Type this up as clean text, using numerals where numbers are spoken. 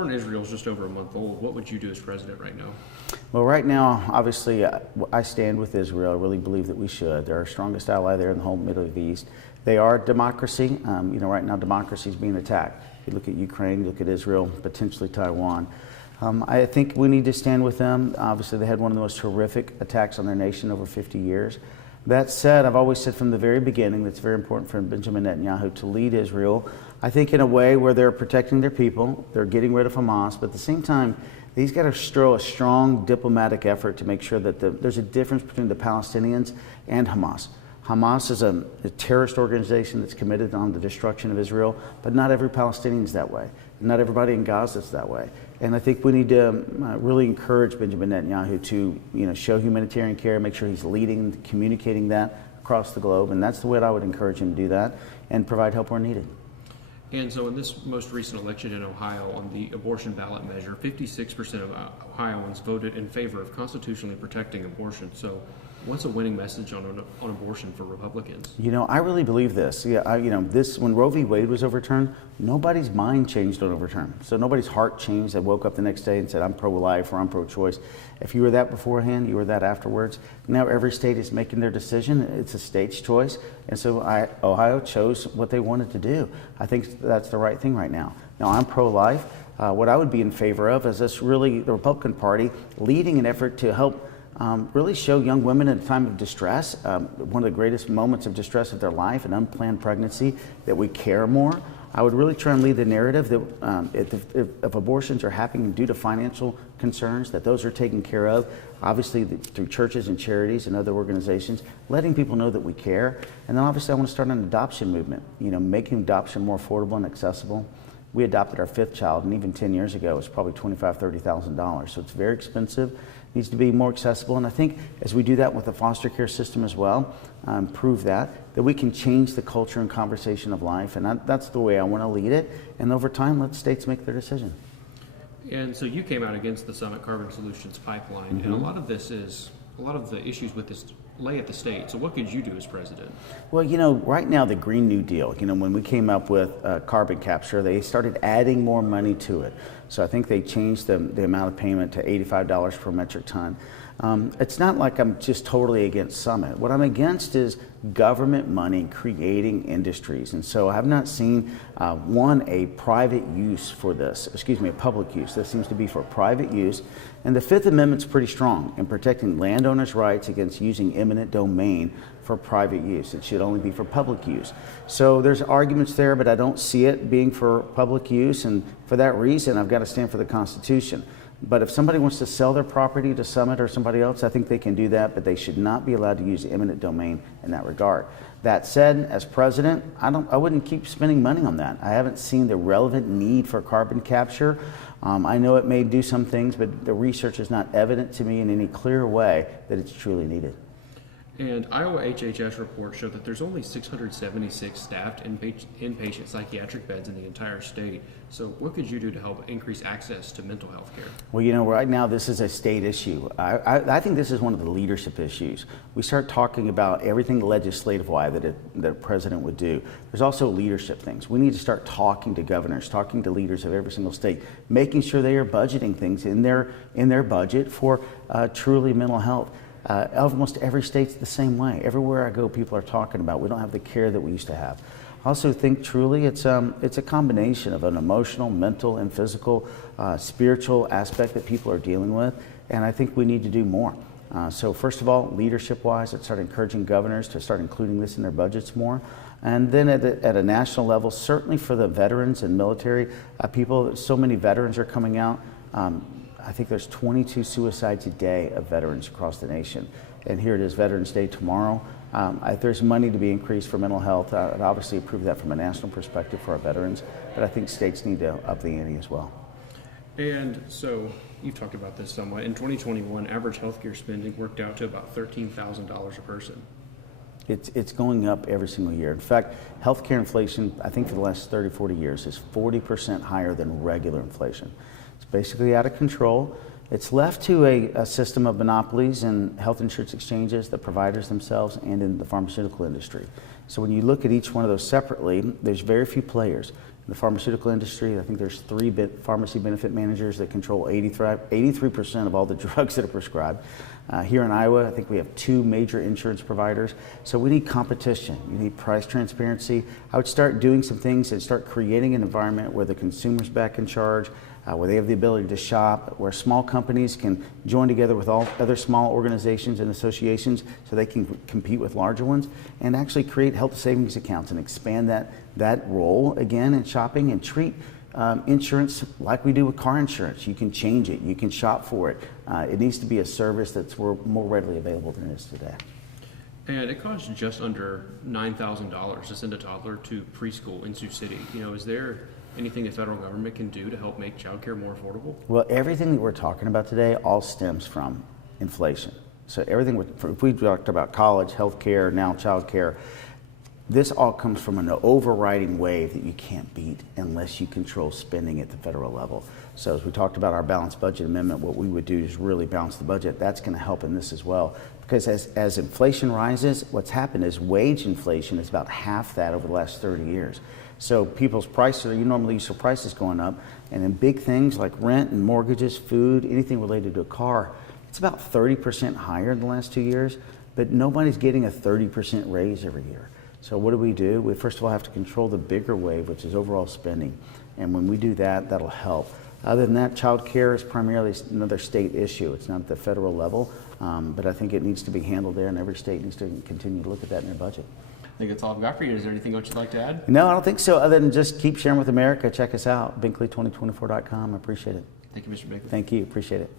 war in Israel is just over a month old. What would you do as president right now? Well, right now, obviously, I stand with Israel. I really believe that we should. They're our strongest ally there in the whole Middle East. They are a democracy. Right now, democracy is being attacked. You look at Ukraine, you look at Israel, potentially Taiwan. I think we need to stand with them. Obviously, they had one of the most horrific attacks on their nation over 50 years. That said, I've always said from the very beginning that it's very important for Benjamin Netanyahu to lead Israel, I think in a way where they're protecting their people, they're getting rid of Hamas, but at the same time, he's got to show a strong diplomatic effort to make sure that there's a difference between the Palestinians and Hamas. Hamas is a terrorist organization that's committed on the destruction of Israel, but not every Palestinian is that way. Not everybody in Gaza is that way. And I think we need to really encourage Benjamin Netanyahu to show humanitarian care, make sure he's leading, communicating that across the globe. And that's the way that I would encourage him to do that and provide help where needed. And so in this most recent election in Ohio on the abortion ballot measure, 56% of Ohioans voted in favor of constitutionally protecting abortion. So what's a winning message on abortion for Republicans? I really believe this. When Roe v. Wade was overturned, nobody's mind changed on overturn. So nobody's heart changed that woke up the next day and said, I'm pro-life or I'm pro-choice. If you were that beforehand, you were that afterwards. Now every state is making their decision. It's a state's choice. And so Ohio chose what they wanted to do. I think that's the right thing right now. Now, I'm pro-life. What I would be in favor of is the Republican Party leading an effort to help really show young women at a time of distress, one of the greatest moments of distress of their life, an unplanned pregnancy, that we care more. I would really try and lead the narrative that if abortions are happening due to financial concerns, that those are taken care of, obviously through churches and charities and other organizations, letting people know that we care. And then obviously I want to start an adoption movement, making adoption more affordable and accessible. We adopted our 5th child, and even 10 years ago, it was probably $25,000, $30,000. So it's very expensive, needs to be more accessible. And I think as we do that with the foster care system as well, prove that we can change the culture and conversation of life. And that's the way I want to lead it. And over time, let states make their decision. And so you came out against the Summit Carbon Solutions pipeline, and a lot of the issues with this lay at the state. So what could you do as president? Well, right now the Green New Deal, when we came up with carbon capture, they started adding more money to it. So I think they changed the amount of payment to $85 per metric ton. It's not like I'm just totally against Summit. What I'm against is government money creating industries. And so I have not seen, a private use for this, a public use. This seems to be for private use. And the Fifth Amendment's pretty strong in protecting landowners' rights against using eminent domain for private use. It should only be for public use. So there's arguments there, but I don't see it being for public use. And for that reason, I've got to stand for the Constitution. But if somebody wants to sell their property to Summit or somebody else, I think they can do that, but they should not be allowed to use eminent domain in that regard. That said, as president, I wouldn't keep spending money on that. I haven't seen the relevant need for carbon capture. I know it may do some things, but the research is not evident to me in any clear way that it's truly needed. And Iowa HHS reports show that there's only 676 staffed inpatient psychiatric beds in the entire state. So what could you do to help increase access to mental health care? Well, right now this is a state issue. I think this is one of the leadership issues. We start talking about everything legislative-wise that a president would do. There's also leadership things. We need to start talking to governors, talking to leaders of every single state, making sure they are budgeting things in their budget for truly mental health. Almost every state's the same way. Everywhere I go, people are talking about we don't have the care that we used to have. I also think truly it's a combination of an emotional, mental, and physical, spiritual aspect that people are dealing with, and I think we need to do more. So first of all, leadership-wise, I'd start encouraging governors to start including this in their budgets more. And then at a national level, certainly for the veterans and military people, so many veterans are coming out. I think there's 22 suicides a day of veterans across the nation. And here it is, Veterans Day tomorrow. There's money to be increased for mental health. I'd obviously approve that from a national perspective for our veterans, but I think states need to up the ante as well. And so you've talked about this somewhat. In 2021, average healthcare spending worked out to about $13,000 a person. It's going up every single year. In fact, healthcare inflation, I think for the last 30, 40 years, is 40% higher than regular inflation. It's basically out of control. It's left to a system of monopolies in health insurance exchanges, the providers themselves, and in the pharmaceutical industry. So when you look at each one of those separately, there's very few players. In the pharmaceutical industry, I think there's 3 pharmacy benefit managers that control 83% of all the drugs that are prescribed. Here in Iowa, I think we have 2 major insurance providers. So we need competition. You need price transparency. I would start doing some things and start creating an environment where the consumer's back in charge, where they have the ability to shop, where small companies can join together with all other small organizations and associations so they can compete with larger ones, and actually create health savings accounts and expand that role again in shopping, and treat insurance like we do with car insurance. You can change it, you can shop for it. It needs to be a service that's more readily available than it is today. And it costs just under $9,000 to send a toddler to preschool in Sioux City. Is there anything the federal government can do to help make childcare more affordable? Well, everything that we're talking about today all stems from inflation. So everything, if we talked about college, healthcare, now childcare, this all comes from an overriding wave that you can't beat unless you control spending at the federal level. So as we talked about our balanced budget amendment, what we would do is really balance the budget. That's going to help in this as well. Because as inflation rises, what's happened is wage inflation is about half that over the last 30 years. So people's prices, you normally used to prices going up, and in big things like rent and mortgages, food, anything related to a car, it's about 30% higher in the last 2 years, but nobody's getting a 30% raise every year. So what do? We first of all have to control the bigger wave, which is overall spending. And when we do that, that'll help. Other than that, child care is primarily another state issue. It's not at the federal level, but I think it needs to be handled there, and every state needs to continue to look at that in their budget. I think that's all I've got for you. Is there anything else you'd like to add? No, I don't think so, other than just keep sharing with America. Check us out, Binkley2024.com. I appreciate it. Thank you, Mr. Binkley. Thank you. Appreciate it.